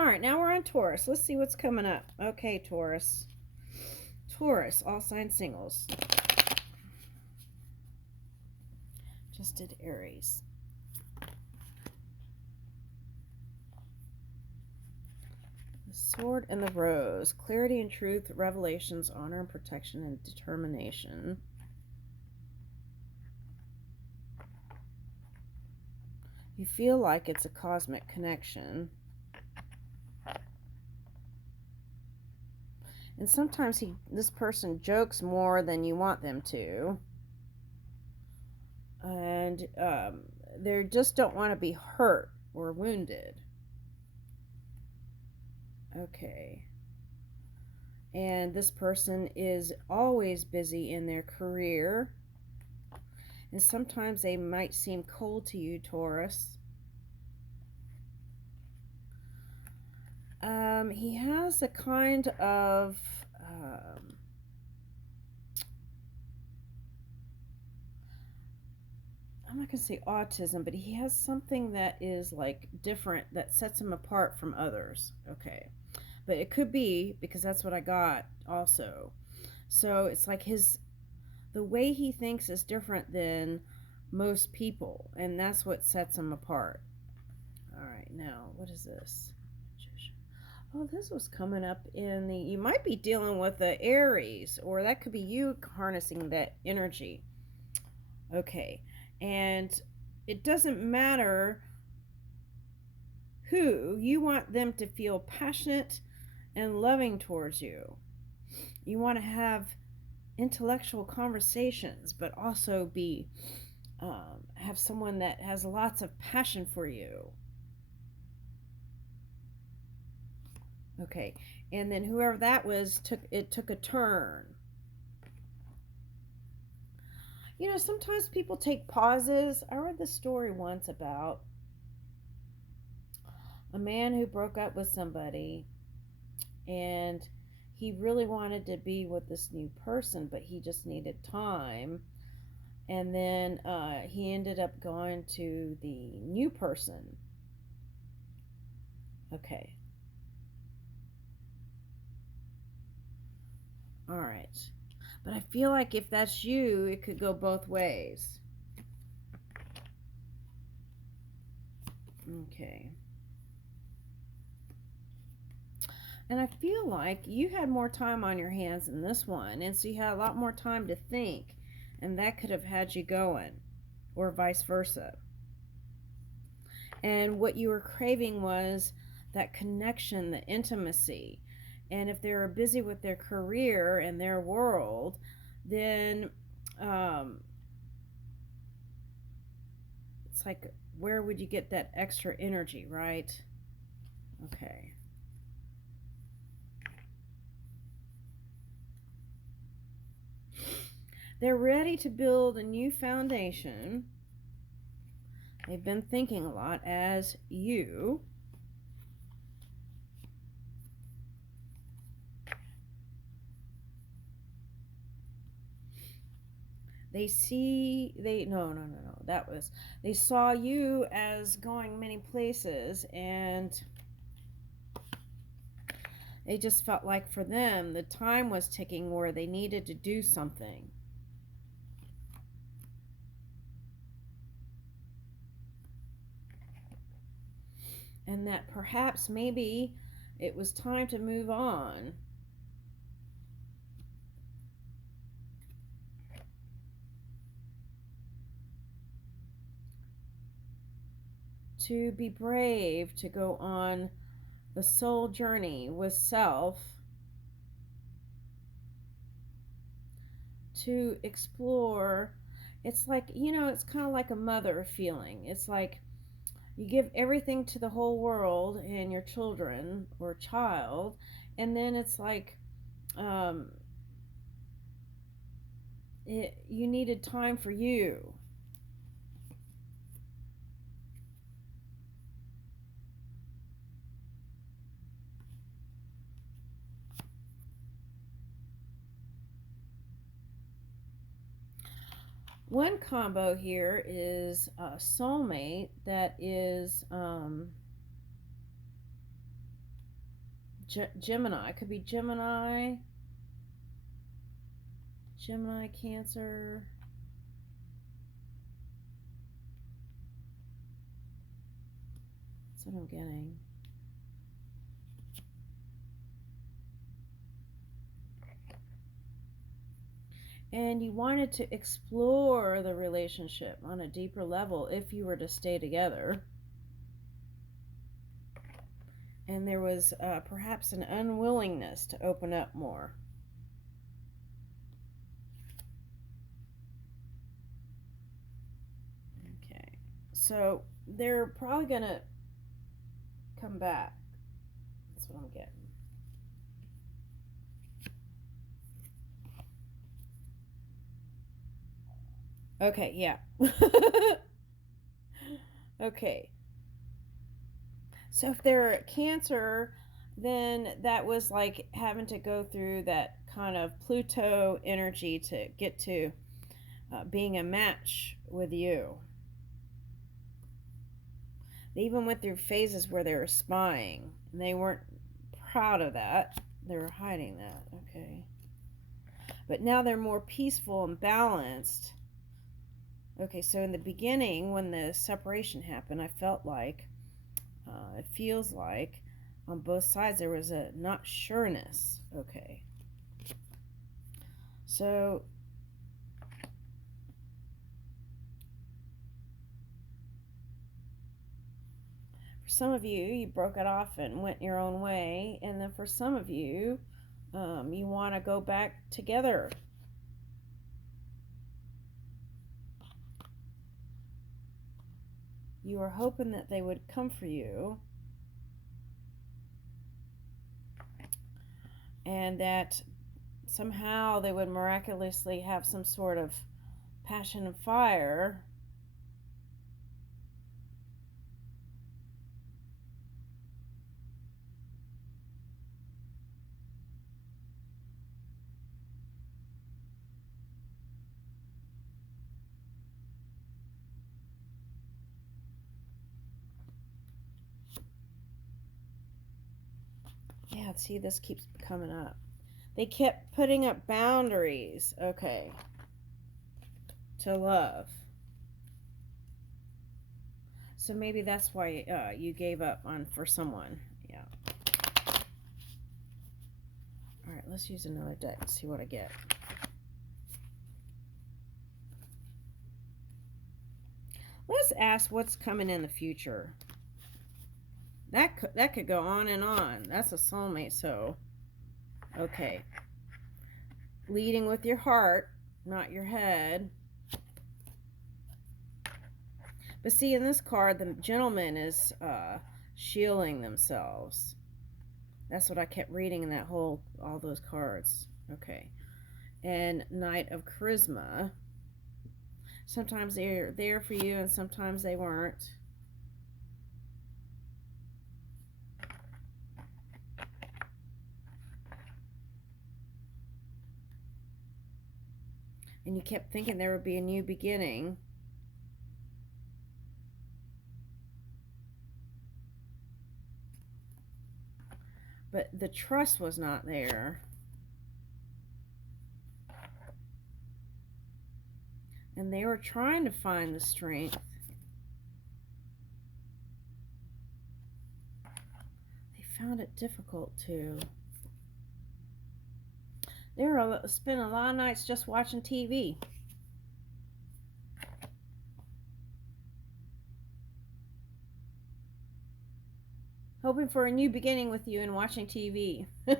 All right, now we're on Taurus. Let's see what's coming up. Okay, Taurus. Taurus, all sign singles. Just did Aries. The Sword and the Rose. Clarity and truth, revelations, honor and protection, and determination. You feel like it's a cosmic connection. And sometimes this person jokes more than you want them to. And they just don't want to be hurt or wounded. Okay. And this person is always busy in their career. And sometimes they might seem cold to you, Taurus. He has a kind of I'm not going to say autism, but he has something that is like different that sets him apart from others. Okay. But it could be because that's what I got also. So it's like the way he thinks is different than most people, and that's what sets him apart. All right, now what is this? Oh, this was coming up in the. You might be dealing with the Aries, or that could be you harnessing that energy. Okay, and it doesn't matter who, you want them to feel passionate and loving towards you. You want to have intellectual conversations, but also be have someone that has lots of passion for you. Okay, and then whoever that was took a turn. You know, sometimes people take pauses. I read this story once about a man who broke up with somebody, and he really wanted to be with this new person, but he just needed time. And then he ended up going to the new person. Okay. All right. But I feel like if that's you, it could go both ways. Okay. And I feel like you had more time on your hands than this one, and so you had a lot more time to think, and that could have had you going, or vice versa. And what you were craving was that connection, the intimacy. And if they're busy with their career and their world, then it's like, where would you get that extra energy, right? Okay. They're ready to build a new foundation. They've been thinking a lot as you. They saw you as going many places, and they just felt like for them the time was ticking where they needed to do something. And that perhaps maybe it was time to move on. To be brave, to go on the soul journey with self, to explore. It's like, it's kind of like a mother feeling. It's like you give everything to the whole world and your children or child, and then it's like you needed time for you. One combo here is a soulmate that is Gemini. It could be Gemini. Gemini, Cancer. That's what I'm getting. And you wanted to explore the relationship on a deeper level if you were to stay together. And there was perhaps an unwillingness to open up more. Okay. So they're probably going to come back. That's what I'm getting. Okay, yeah. Okay. So if they're Cancer, then that was like having to go through that kind of Pluto energy to get to being a match with you. They even went through phases where they were spying, and they weren't proud of that. They were hiding that, okay. But now they're more peaceful and balanced. Okay, so in the beginning, when the separation happened, I felt like, it feels like, on both sides there was a not sureness. Okay. So for some of you, you broke it off and went your own way, and then for some of you, you want to go back together. You were hoping that they would come for you, and that somehow they would miraculously have some sort of passion and fire. Yeah, see, this keeps coming up. They kept putting up boundaries, okay, to love. So maybe that's why you gave up on for someone. Yeah. All right, let's use another deck and see what I get. Let's ask what's coming in the future. That could go on and on. That's a soulmate, so okay. Leading with your heart, not your head. But see, in this card, the gentleman is shielding themselves. That's what I kept reading in all those cards. Okay. And Knight of Charisma. Sometimes they're there for you and sometimes they weren't. And you kept thinking there would be a new beginning. But the trust was not there. And they were trying to find the strength. They found it difficult to. They were spending a lot of nights just watching TV. Hoping for a new beginning with you and watching TV. They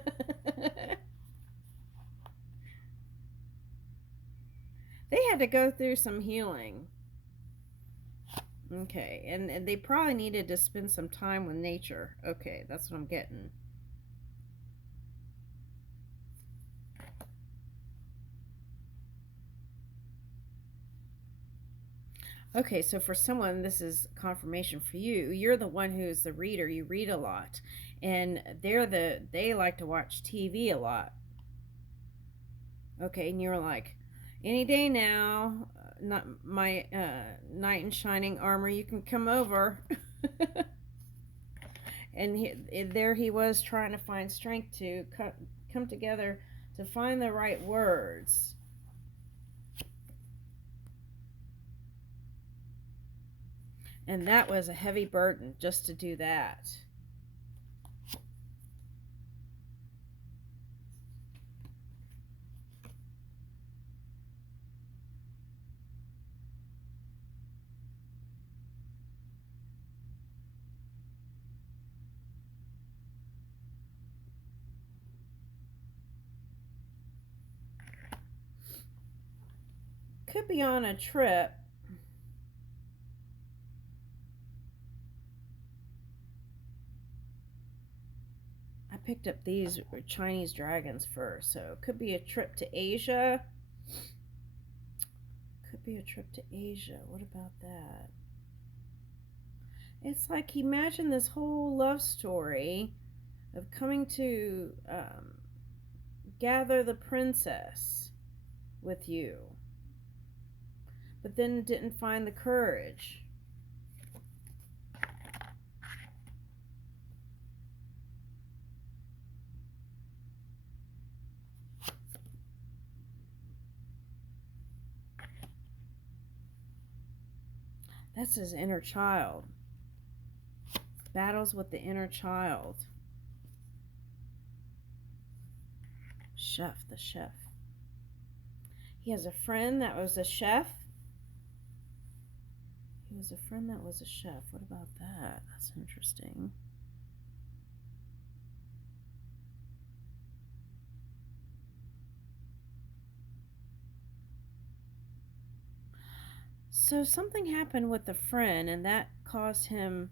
had to go through some healing. Okay, and they probably needed to spend some time with nature. Okay, that's what I'm getting. Okay, so for someone, this is confirmation for you. You're the one who's the reader. You read a lot, and they like to watch TV a lot. Okay, and you're like, any day now, not my knight in shining armor, you can come over. and there he was trying to find strength to come together to find the right words. And that was a heavy burden just to do that. Could be on a trip. I picked up these Chinese dragons first, so it could be a trip to Asia. Could be a trip to Asia. What about that? It's like imagine this whole love story of coming to gather the princess with you, but then didn't find the courage. That's his inner child. Battles with the inner child. Chef, the chef. He has a friend that was a chef. He was a friend that was a chef. What about that? That's interesting. So something happened with the friend, and that caused him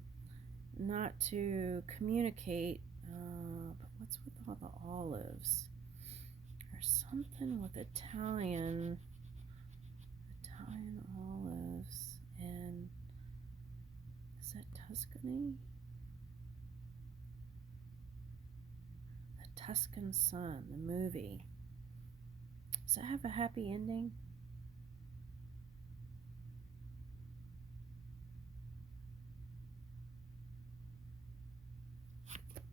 not to communicate. But what's with all the olives? There's something with Italian olives, and is that Tuscany? The Tuscan Sun, the movie. Does that have a happy ending?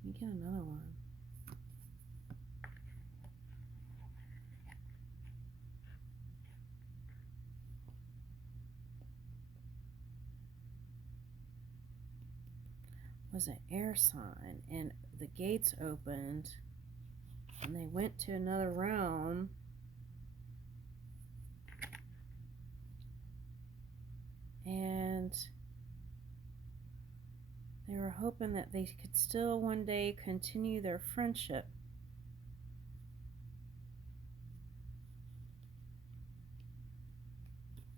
Let me get another one. Was an air sign, and the gates opened, and they went to another realm. And they were hoping that they could still one day continue their friendship.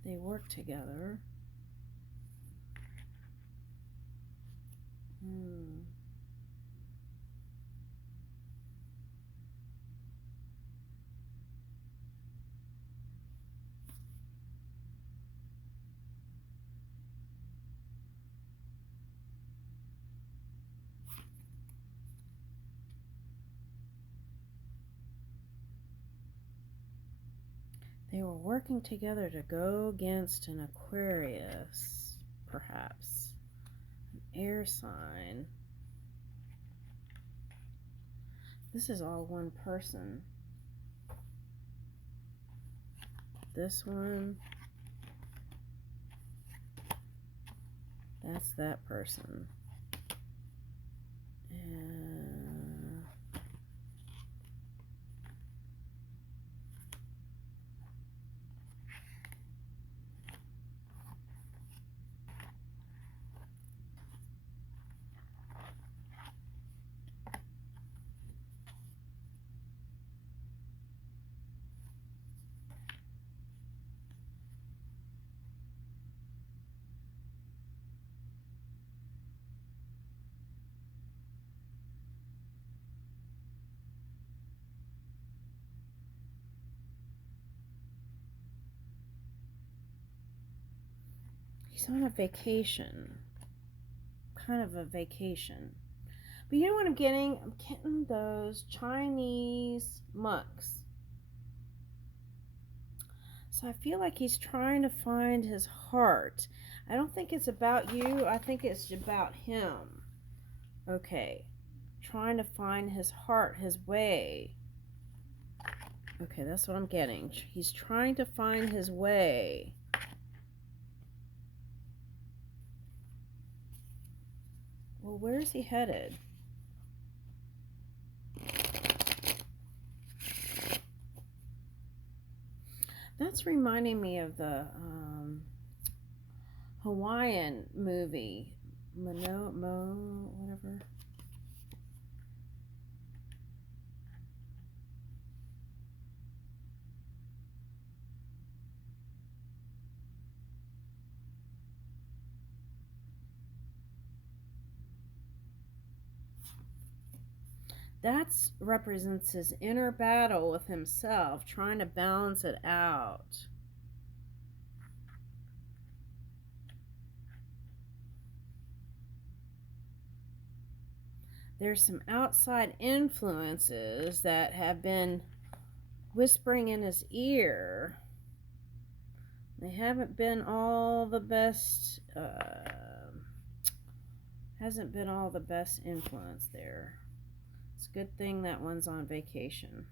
They worked together. They were working together to go against an Aquarius, perhaps. An air sign. This is all one person. This one. That's that person. And he's on a vacation. Kind of a vacation. But you know what I'm getting? I'm getting those Chinese monks. So I feel like he's trying to find his heart. I don't think it's about you. I think it's about him. Okay. Trying to find his heart, his way. Okay, that's what I'm getting. He's trying to find his way. Well, where is he headed? That's reminding me of the Hawaiian movie, whatever. That represents his inner battle with himself, trying to balance it out. There's some outside influences that have been whispering in his ear. They haven't been all the best, hasn't been all the best influence there. It's a good thing that one's on vacation.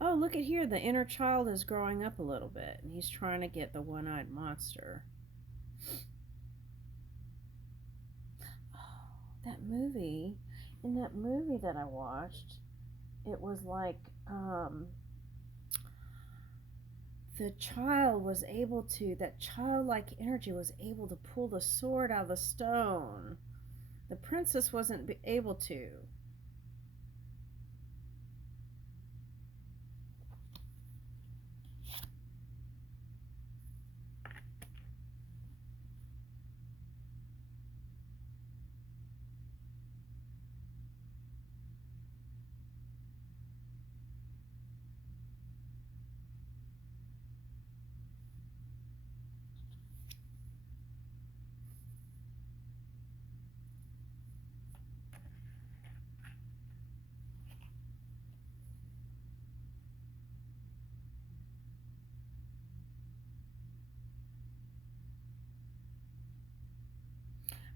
Oh, look at here. The inner child is growing up a little bit, and he's trying to get the one-eyed monster. Oh, that movie. In that movie that I watched, it was like the child was able to, that childlike energy was able to pull the sword out of the stone. The princess wasn't able to.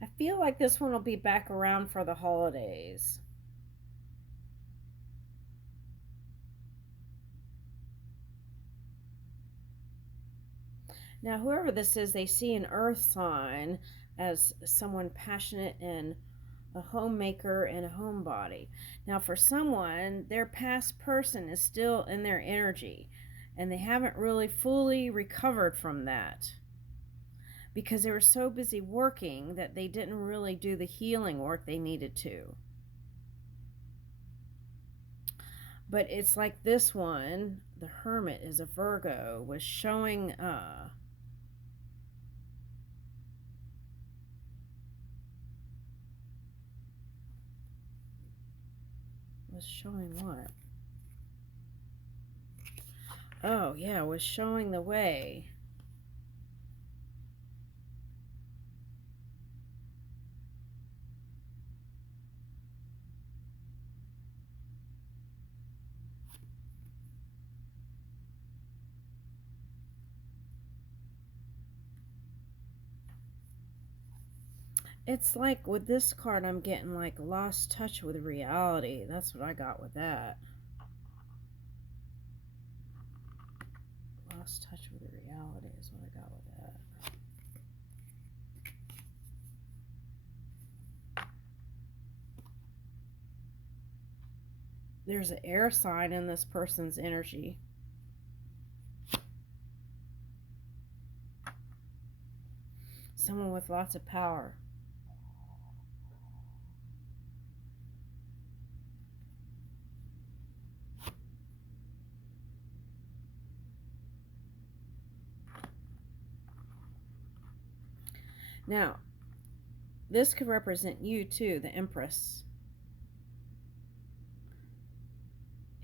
I feel like this one will be back around for the holidays. Now, whoever this is, they see an earth sign as someone passionate and a homemaker and a homebody. Now, for someone, their past person is still in their energy, and they haven't really fully recovered from that because they were so busy working that they didn't really do the healing work they needed to. But it's like this one, the Hermit is a Virgo, was showing what? Oh, yeah, was showing the way. It's like with this card, I'm getting like lost touch with reality. That's what I got with that. Lost touch with reality is what I got with that. There's an air sign in this person's energy. Someone with lots of power. Now, this could represent you too, the Empress.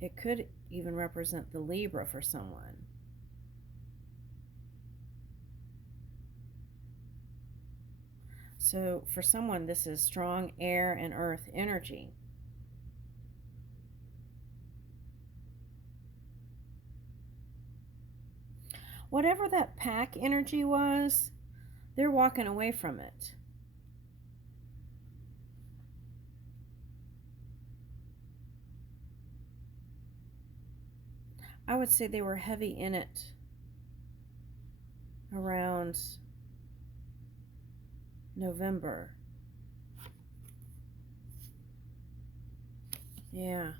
It could even represent the Libra for someone. So for someone, this is strong air and earth energy. Whatever that pack energy was, They're walking away from it. I would say they were heavy in it around November. Yeah.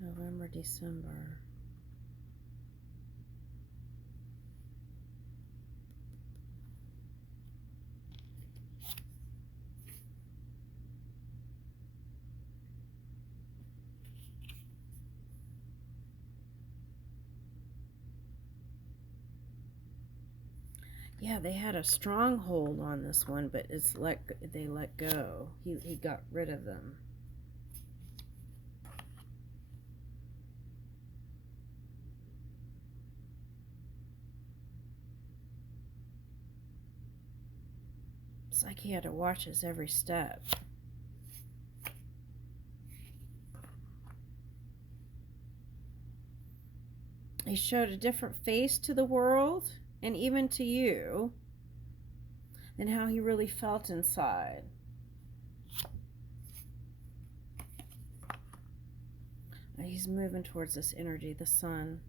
November, December. Yeah, they had a stronghold on this one, but they let go. He got rid of them. It's like he had to watch his every step. He showed a different face to the world and even to you than how he really felt inside. He's moving towards this energy, the sun.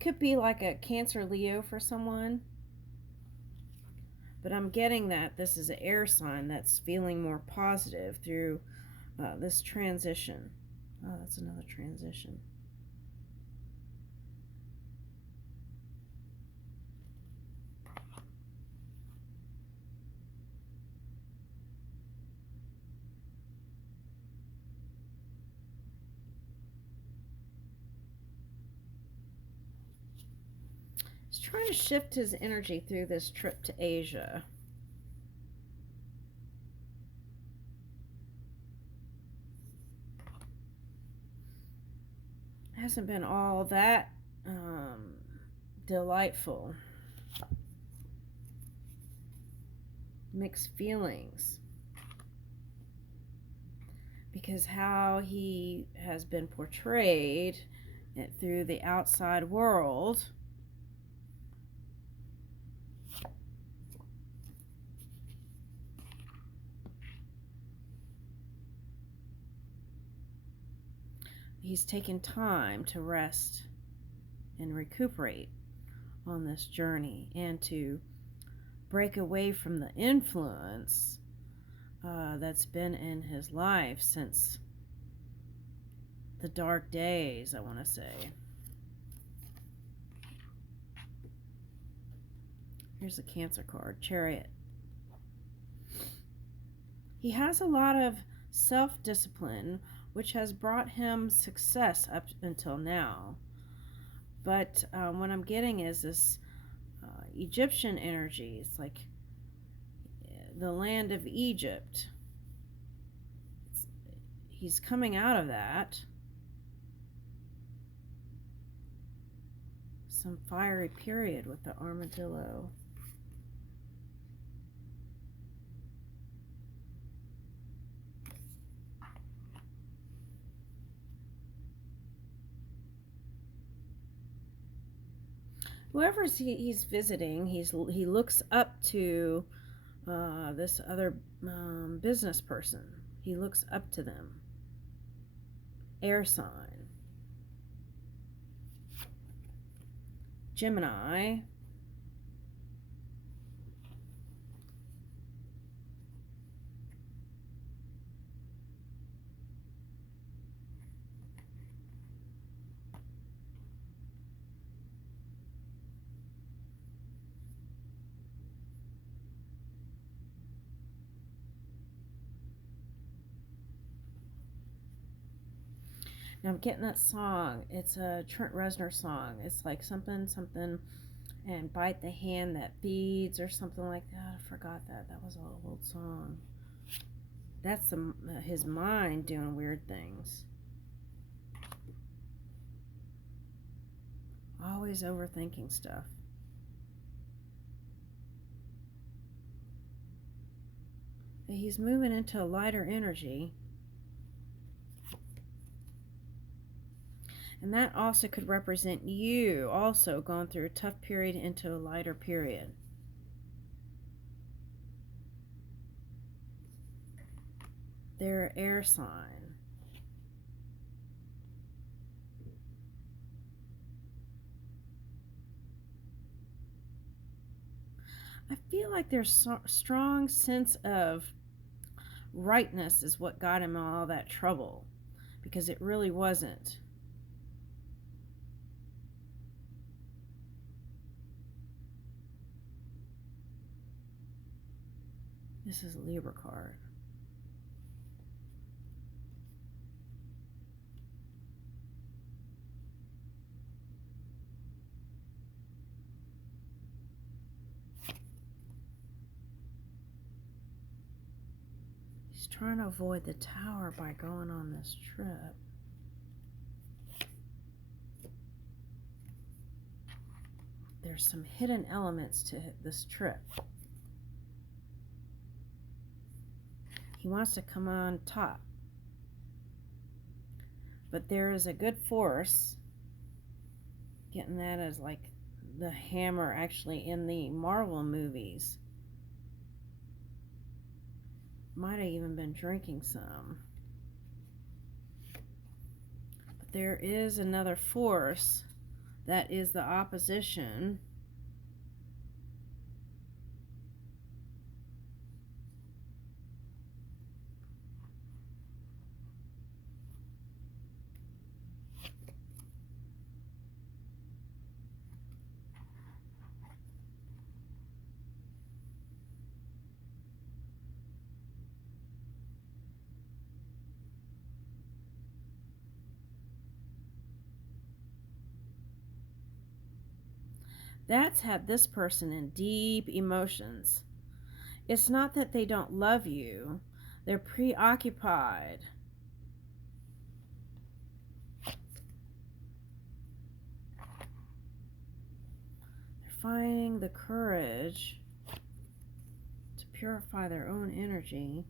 Could be like a Cancer Leo for someone. But I'm getting that this is an air sign that's feeling more positive through this transition. Oh, that's another transition. He's trying to shift his energy through this trip to Asia. Hasn't been all that delightful. Mixed feelings. Because how he has been portrayed through the outside world he's taken time to rest and recuperate on this journey and to break away from the influence that's been in his life since the dark days, I want to say. Here's the Cancer card, Chariot. He has a lot of self-discipline, which has brought him success up until now. But what I'm getting is this Egyptian energy. It's like the land of Egypt. He's coming out of that. Some fiery period with the armadillo. Whoever he's visiting, he looks up to this other business person. He looks up to them. Air sign. Gemini. Now I'm getting that song. It's a Trent Reznor song. It's like something, and bite the hand that feeds or something like that. I forgot that. That was an old song. That's his mind doing weird things. Always overthinking stuff. He's moving into a lighter energy. And that also could represent you also going through a tough period into a lighter period. They're air sign. I feel like there's a strong sense of rightness is what got him in all that trouble, because it really wasn't. This is a Libra card. He's trying to avoid the Tower by going on this trip. There's some hidden elements to this trip. He wants to come on top. But there is a good force. Getting that as like the hammer actually in the Marvel movies. Might have even been drinking some. But there is another force that is the opposition. That's had this person in deep emotions. It's not that they don't love you. They're preoccupied. They're finding the courage to purify their own energy.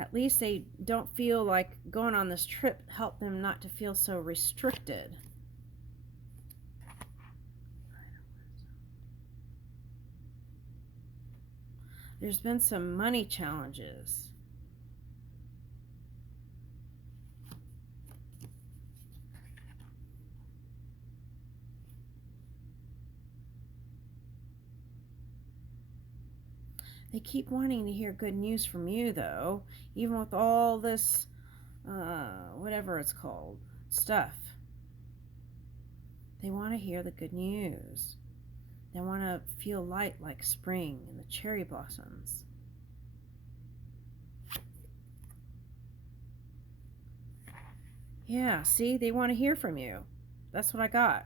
At least they don't feel like going on this trip helped them not to feel so restricted. There's been some money challenges. They keep wanting to hear good news from you, though, even with all this, whatever it's called, stuff. They want to hear the good news. They want to feel light like spring and the cherry blossoms. Yeah, see, they want to hear from you. That's what I got.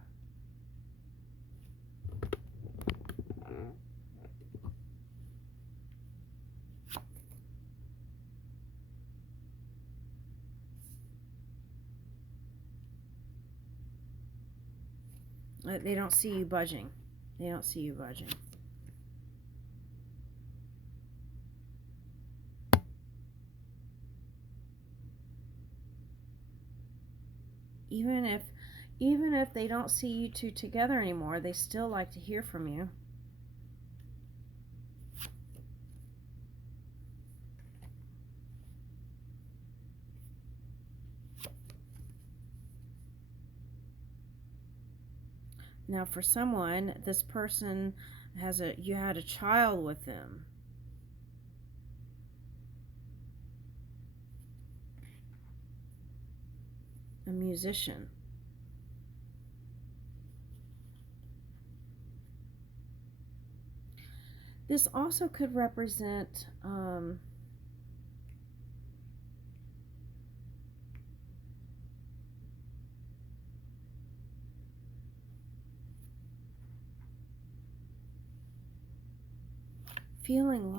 They don't see you budging. They don't see you budging. Even if they don't see you two together anymore, they still like to hear from you. Now, for someone, this person you had a child with them. A musician. This also could represent feeling